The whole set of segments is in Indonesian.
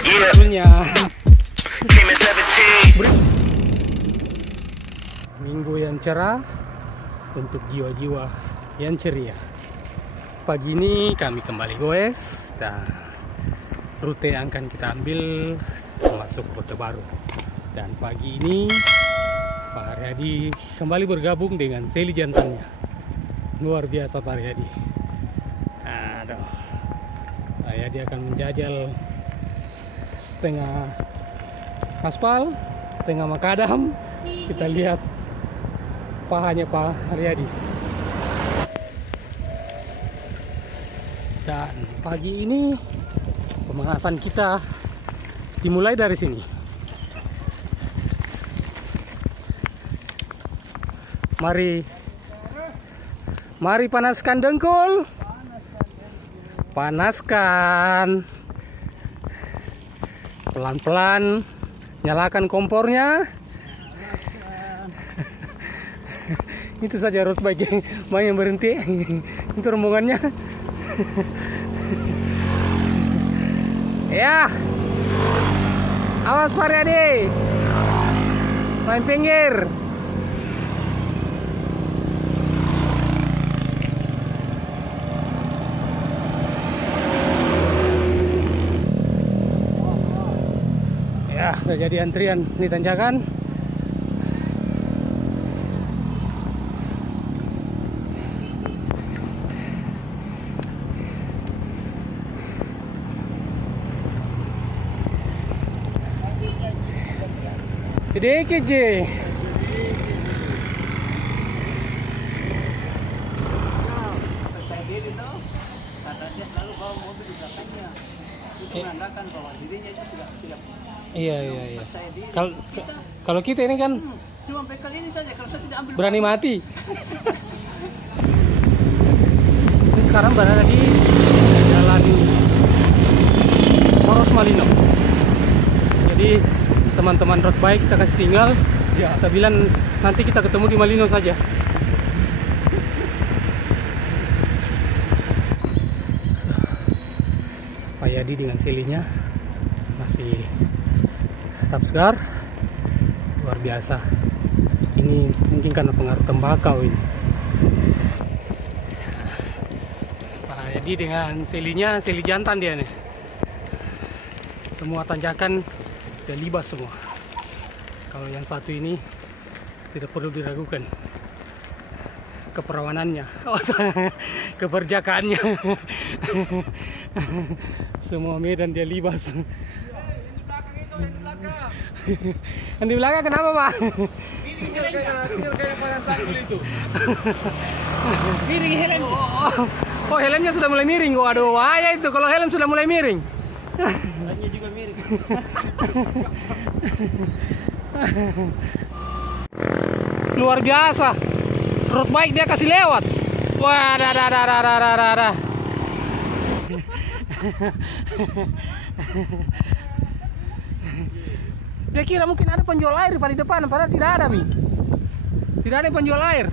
Sebetulnya minggu yang cerah untuk jiwa-jiwa yang ceria. Pagi ini kami kembali goes dan rute yang akan kita ambil masuk rute baru. Dan pagi ini Pak Haryadi kembali bergabung dengan Seli jantannya. Luar biasa Pak Haryadi. Aduh, Pak Haryadi akan menjajal setengah aspal, setengah makadam. Kita lihat pahanya Pak Haryadi. Dan pagi ini pemanasan kita dimulai dari sini. Mari panaskan dengkul. Panaskan. Pelan-pelan nyalakan kompornya. Itu saja road bike yang berhenti. Itu rombongannya. Ya. Awas Pak Haryadi. Main pinggir. Ya, terjadi antrian di tanjakan. Sedikit je. Iya. Kalau kita ini kan cuma bekal ini saja, kalau saya tidak ambil berani mati. Ini sekarang berada di Jalan Poros Malino. Jadi teman-teman road bike kita kasih tinggal. Ya, kita bilang nanti kita ketemu di Malino saja. Pak Yadi dengan selinya masih tetap segar, luar biasa. Ini mungkin karena pengaruh tembakau ini. Pak Yadi dengan selinya, seli jantan dia nih. Semua tanjakan udah libas semua. Kalau yang satu ini tidak perlu diragukan keperawanannya, keperjakaannya. Semua medan dia libas. Yang di belakang kenapa Pak? miring helm. Oh, helmnya sudah mulai miring. Waduh, bahaya itu kalau helm sudah mulai miring. Bannya juga miring. Luar biasa. Road bike dia kasih lewat. Wah, dah. Dia kira mungkin ada penjual air di depan, padahal tidak ada, Mi. Tidak ada penjual air.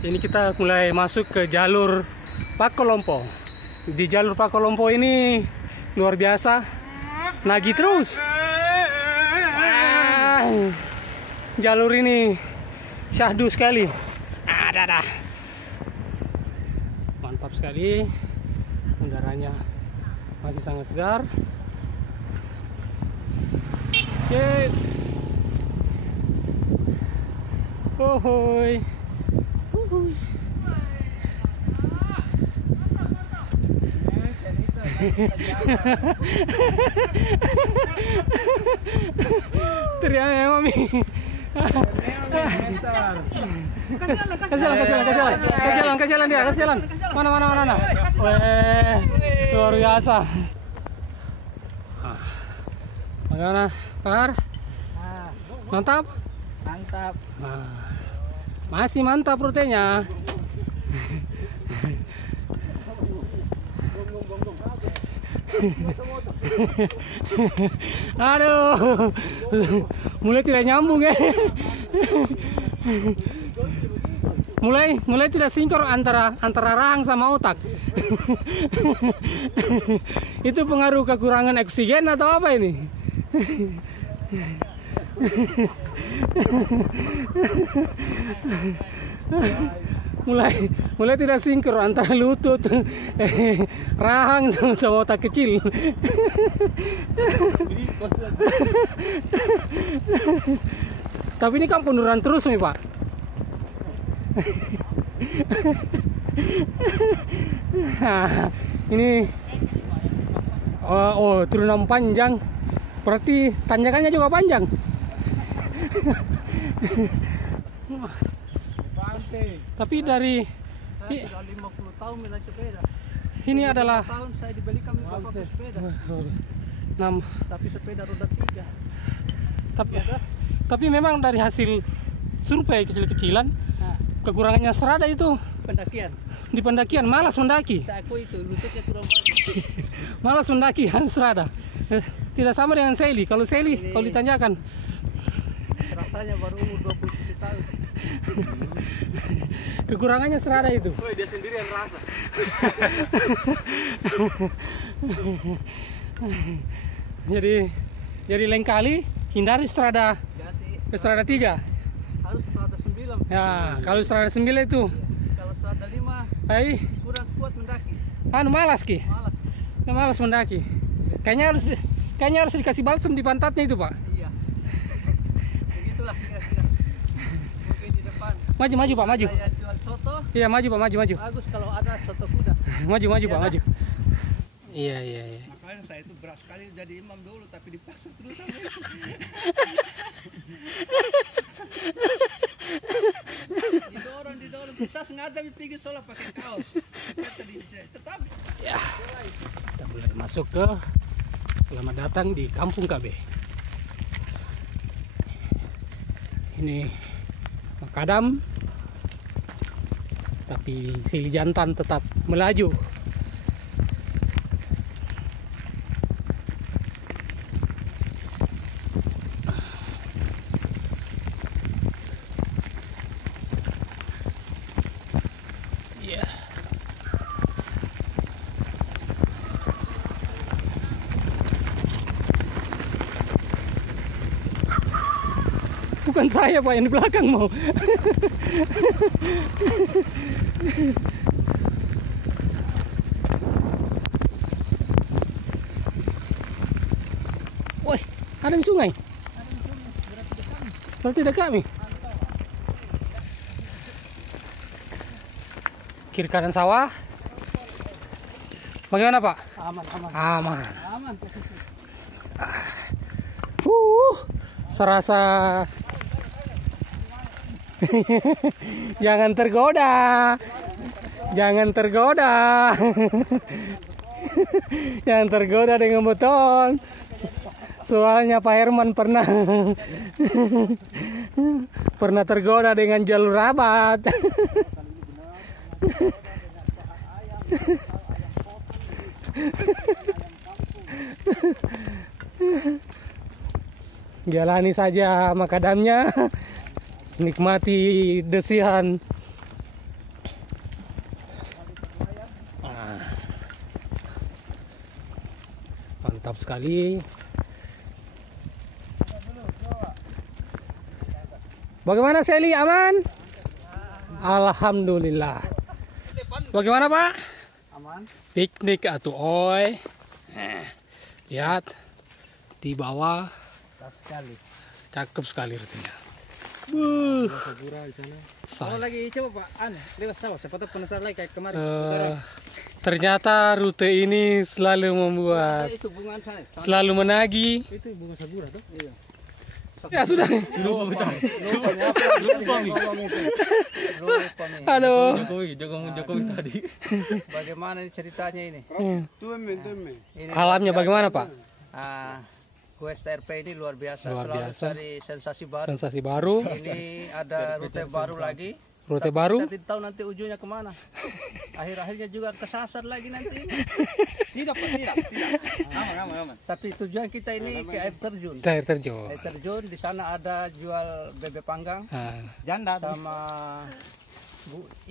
Ini kita mulai masuk ke jalur Pakolompo. Di jalur Pakolompo ini luar biasa, nagih terus. Jalur ini syahdu sekali. Dah. Mantap sekali. Udaranya masih sangat segar. Yes. Uhuy. Teriaknya Mami. Kasih jalan dia. Mana. Luar biasa. Bagaimana, Pak? Mantap? Mantap. Masih mantap rutenya. Aduh, mulai tidak nyambung ya. mulai tidak sinkron antara rahang sama otak. Itu pengaruh kekurangan oksigen atau apa ini? mulai tidak sinkron antara lutut, rahang sama otak kecil. Tapi ini kan penurunan terus nih Pak. Nah, ini turunan panjang, berarti tanjakannya juga panjang. Tapi dari Saya sudah 50 tahun menaik sepeda. ini adalah 5 tahun saya dibelikan beberapa sepeda. Tapi sepeda roda 3. Tapi memang dari hasil survei kecil-kecilan, kekurangannya serada itu Pendakian. di pendakian, malas mendaki. Saya akui itu lututnya kurang bagus. Malas mendaki serada. Tidak sama dengan Sally. Kalau Sally, kalau ditanyakan, Rasanya baru umur 27 tahun. kekurangannya serada itu. Oh, dia sendiri yang rasa. Jadi lain kali hindari strada Jadi strada 3. harus strada 9. Ya, kalau strada 9 itu, Kalau strada 5 kurang kuat mendaki. malas ki. Malas. Malas mendaki. Kayaknya harus dikasih balsem di pantatnya itu, Pak. Iya. Begitulah kira-kira. Mungkin di depan. Maju Pak, maju. Saya jual soto. Iya, maju Pak, maju. Bagus kalau ada soto kuda. Maju Pak, Iya, maju. Iya. Makanya saya itu beras sekali jadi imam dulu tapi dipaksa terus sama itu. didorong bisa sengaja pergi sholat pakai kaos. Tetap Ya. Kita mulai masuk ke selamat datang di Kampung KB. Ini makadam, tapi silih jantan tetap melaju. Bukan saya Pak, yang di belakang mau. Woi, ada di sungai. Berarti dekat kami. Kiri kanan sawah. Bagaimana Pak? Aman. Serasa jangan tergoda. Jangan tergoda dengan beton. Soalnya Pak Herman pernah tergoda dengan jalur rabat. Jalani saja makadamnya, nikmati desihan. Mantap sekali. Bagaimana Sally, aman? Alhamdulillah. Bagaimana Pak? aman. Piknik atuh oi. Lihat di bawah. Sekali. Cakep sekali rutenya. Sabura di sana. Kalau lagi coba Pak, lewat sawah. Siapa tahu penasaran lagi kayak kemarin. Ternyata rute ini selalu membuat, Itu bunga sana. selalu menagih. Itu bunga sabura tuh? Iya. Ya sudah. Lupa nih. Aduh. Jokowi tadi. Bagaimana ceritanya ini? Ini alamnya bagaimana Pak? Quest RP ini luar biasa. Luar Selalu biasa. cari sensasi baru. Sensasi baru. Ini ada rute baru lagi. Rute Tapi baru. Kita tidak tahu nanti ujungnya kemana. Akhir-akhirnya juga kesasar lagi nanti. Tidak Pak, tidak. Aman. Tapi tujuan kita ini ke air terjun. Air terjun. Air terjun di sana ada jual bebek panggang Janda sama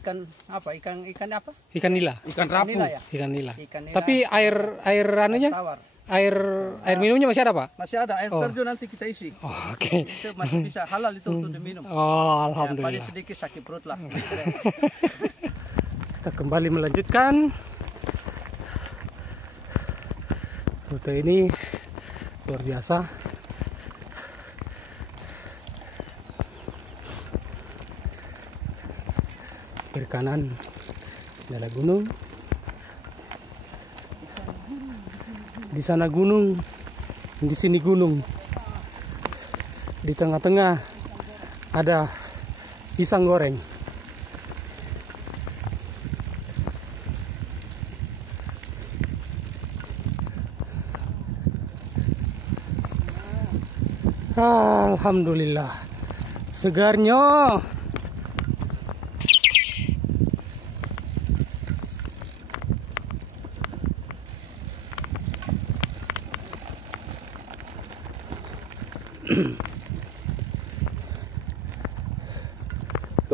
ikan apa? Ikan apa? Ikan nila. Ikan rapu. Nila ya? Ikan nila. Ikan nila. Tapi air anunya, Tawar. air minumnya masih ada, Pak? Masih ada air terjun, nanti kita isi. Oh, oke. Itu masih bisa halal itu untuk diminum. Oh, Ya, paling alhamdulillah. sedikit sakit perut lah. Kita kembali melanjutkan rute ini, luar biasa. Kiri kanan adalah gunung. Di sana gunung, di sini gunung. Di tengah-tengah ada pisang goreng. Alhamdulillah, segarnya.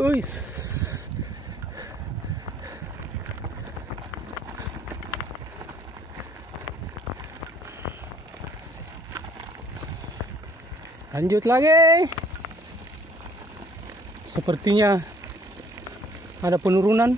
Uis. Lanjut lagi. Sepertinya ada penurunan.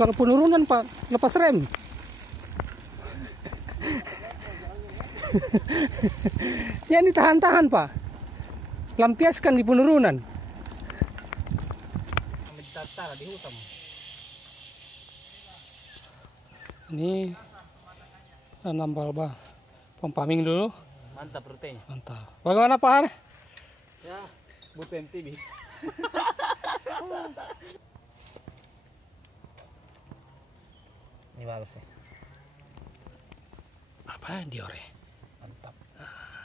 Kalau penurunan, Pak, lepas rem. Ya, ini tahan-tahan, Pak. Lampiaskan di penurunan. Ini nambal, Pak. Pompaming dulu. Mantap rutenya. Mantap. Bagaimana, Pak Har? Ya, butuh MTV. Ini bagus nih. Apa diore? Mantap.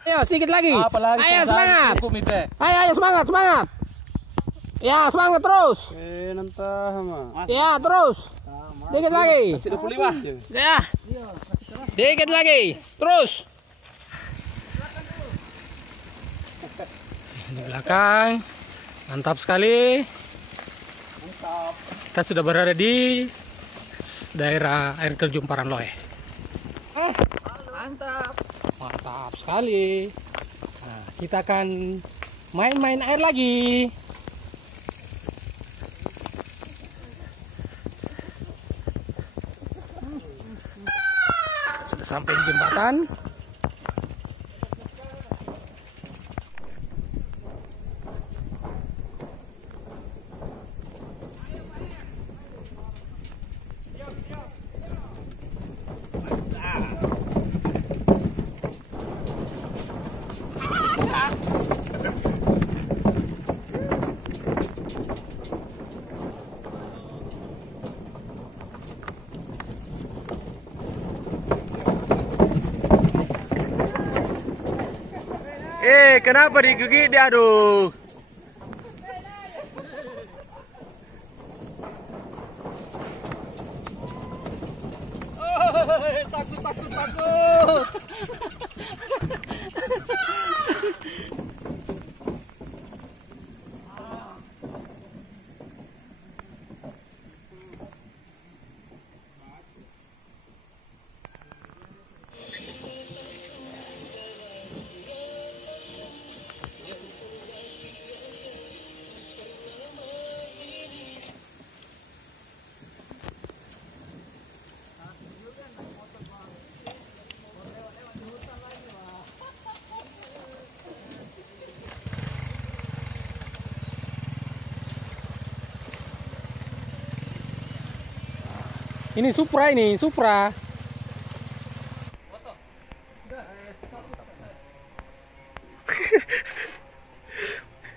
Ayo, sedikit lagi. Apalagi Ayo, semangat. Komite. Ayo, semangat, semangat. Ya, semangat terus. Nantah mah. Ya, terus. Dikit lagi. Masih 25. Ya. Dikit lagi. Terus. Di belakang. Mantap sekali. Mantap. Kita sudah berada di daerah air terjun Paranloe. Mantap. Mantap sekali. Nah, kita akan main-main air lagi. Sudah sampai di jembatan. Kenapa digigit dia, aduh? Takut, takut, takut. Ini Supra, ini Supra.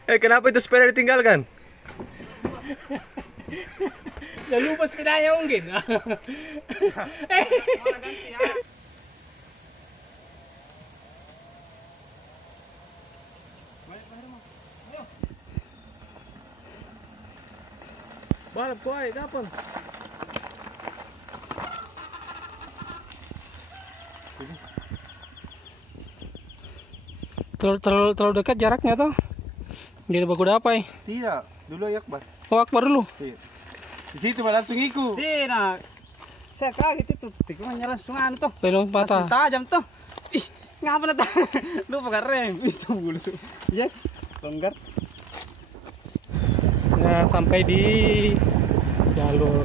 Kenapa itu sepeda ditinggalkan? Jangan lupa sepedanya mungkin. Balap kuai, kapan? Terlalu dekat jaraknya tuh. Dia bagus apa ya? Tidak, dulu ya Akbar. Oh, Akbar dulu. Iya. Di situ malah langsung ikut. Tidak. Saya kaget itu, tikungannya langsung anu tuh. Belum patah. Langsung tajam tuh. Ih, ngapa na tuh? Lupa kan rem itu bulu. Ya, longgar. Nah, sampai di jalur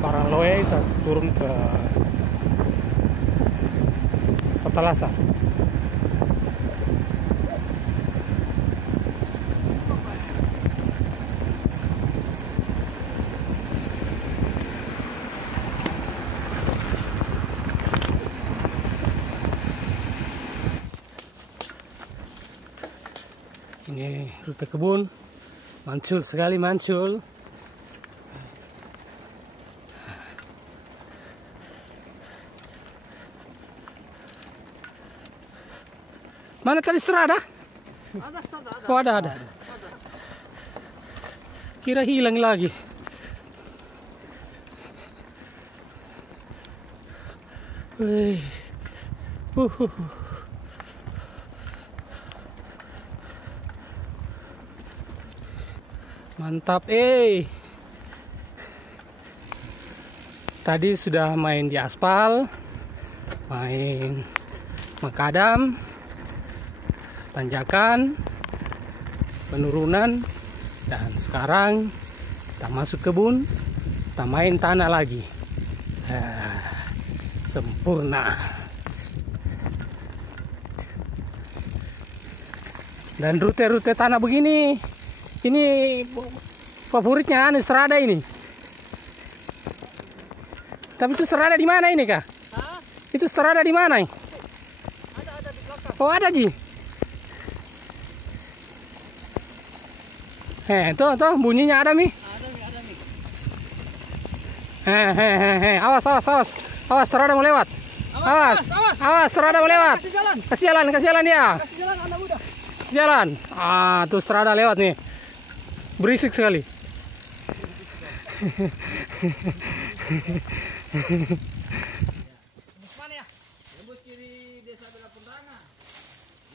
Paraloe kita turun ke Petalasa. Ini rute kebun, mancul sekali mancul. Mana tadi serada? Ada. Oh ada. Kira hilang lagi. Wih. Mantap, Tadi sudah main di aspal, main makadam, tanjakan, penurunan, dan sekarang kita masuk kebun, kita main tanah lagi. Sempurna. Dan rute-rute tanah begini, ini favoritnya anu serada ini. Tapi itu serada di mana ini, Kak? Hah? Itu serada di mana? Ada di belakang. Oh, ada, Ji. Tuh bunyinya ada, Mi. Ada nih. Awas. Awas, serada mau lewat. Awas, serada mau lewat. Kasih jalan dia. Kasih jalan anak muda. Jalan. Tuh serada lewat nih. Berisik sekali. Mana ya? Lembut kiri desa Bela Pundana.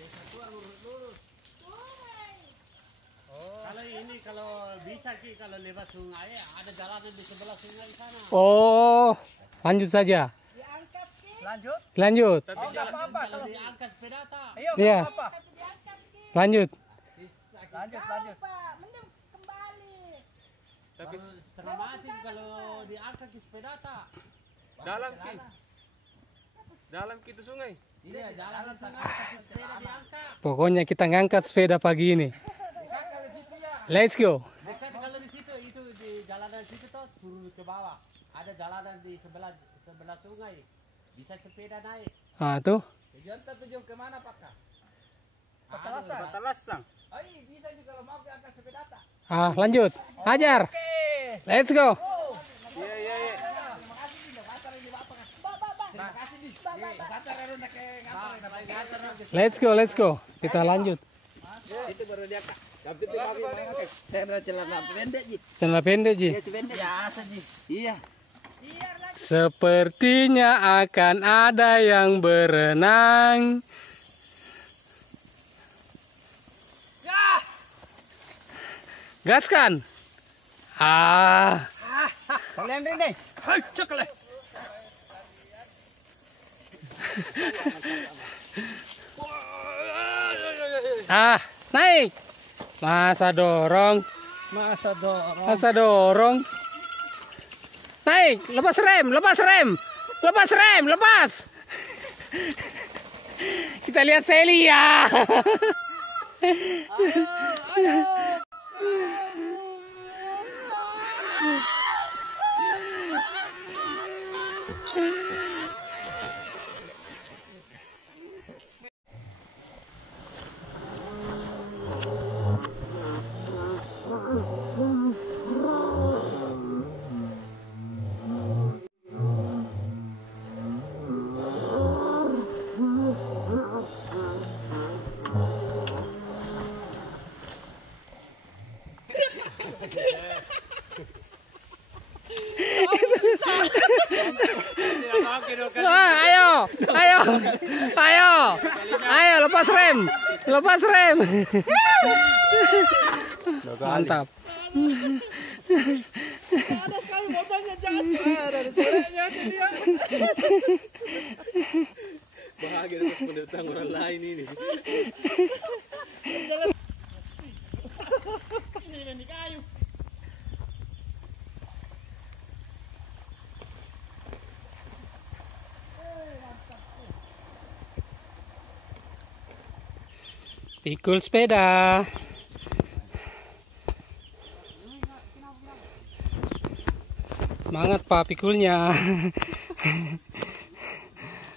Desa tua lurus. Kalau bisa Ki, kalau lewat sungai ada jalan di sebelah sungai sana. Oh, lanjut saja. Lanjut. Tapi apa-apa kalau diangkat sepeda tak. Ayo, Iya. apa-apa. Lanjut. Lanjut. Mending kembali. Tapi setengah mati kalau diangkat ke sepeda tak. Dalam kita sungai. Iya, jalan di tengah tapi sepeda diangkat. Pokoknya kita ngangkat sepeda pagi ini. Let's go. Dekat kalau di situ itu di jalanan situ tuh turun ke bawah. Ada jalanan di sebelah sungai. Bisa sepeda naik. Tuh. Tujuan ke mana Pak? Petalasang. Ai, bisa juga kalau mau diangkat sepeda tak. Lanjut. Hajar. Let's go. Iya. Let's go. Kita lanjut. Itu baru diangkat. Tapi itu lagi saya celana pendek Ji. Celana pendek, Ji. Biasa Ji. Iya. Sepertinya akan ada yang berenang. Gaskan. Kalian ini. Hai, cekle. Naik. Masa dorong. Naik, lepas rem. Kita lihat Celia. Wah, ayo, lepas rem. Mantap. Ada sekali motornya jatuh. Ada soleknya dia. Bahagia atas pendatang orang lain ini. Pikul sepeda. Semangat Pak pikulnya.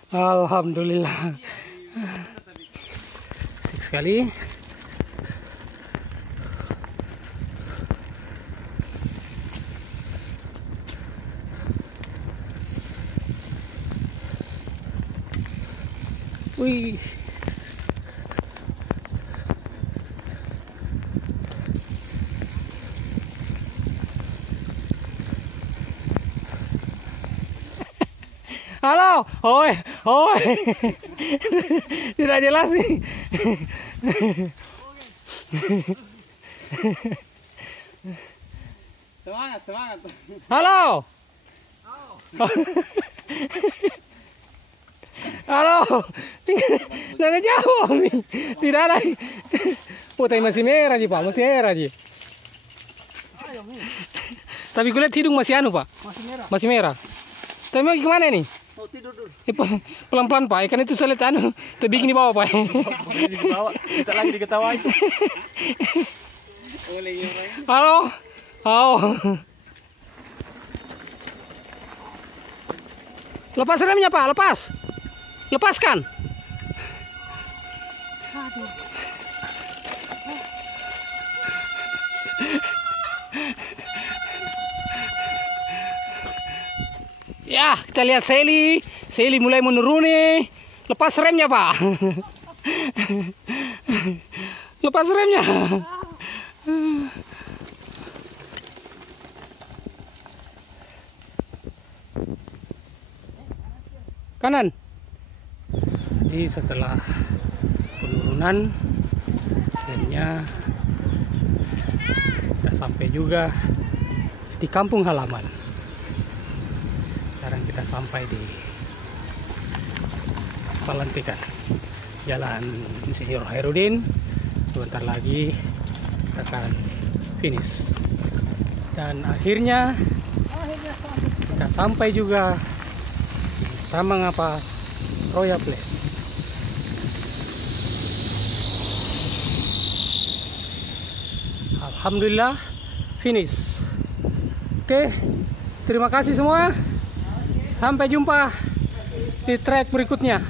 Alhamdulillah. Asik sekali. Wih. Halo, hoi. Tidak jelas sih. Semangat. Halo. Halo. Tidak jauh nih. Tidak ada. Tapi masih merah Ji, Pak. Tapi gue lihat hidung masih anu, Pak. Masih merah. Tapi mau gimana nih? Mau tidur dulu. Pelan-pelan Pak, ikan itu saya lihat anu tebing di bawah Pak. Di bawah, kita lagi diketawain. Halo. Lepas remnya Pak, lepaskan. Ya, kita lihat Sally mulai menuruni. Lepas remnya, Pak. Lepas remnya. Kanan. Jadi setelah penurunan remnya sudah sampai juga di kampung halaman. Sekarang kita sampai di Pelantikan, Jalan Insinyur Hairudin. Sebentar lagi kita akan finish. Dan akhirnya kita sampai juga di Taman apa Royal Place. Alhamdulillah finish. Oke, terima kasih semua. Sampai jumpa di trek berikutnya.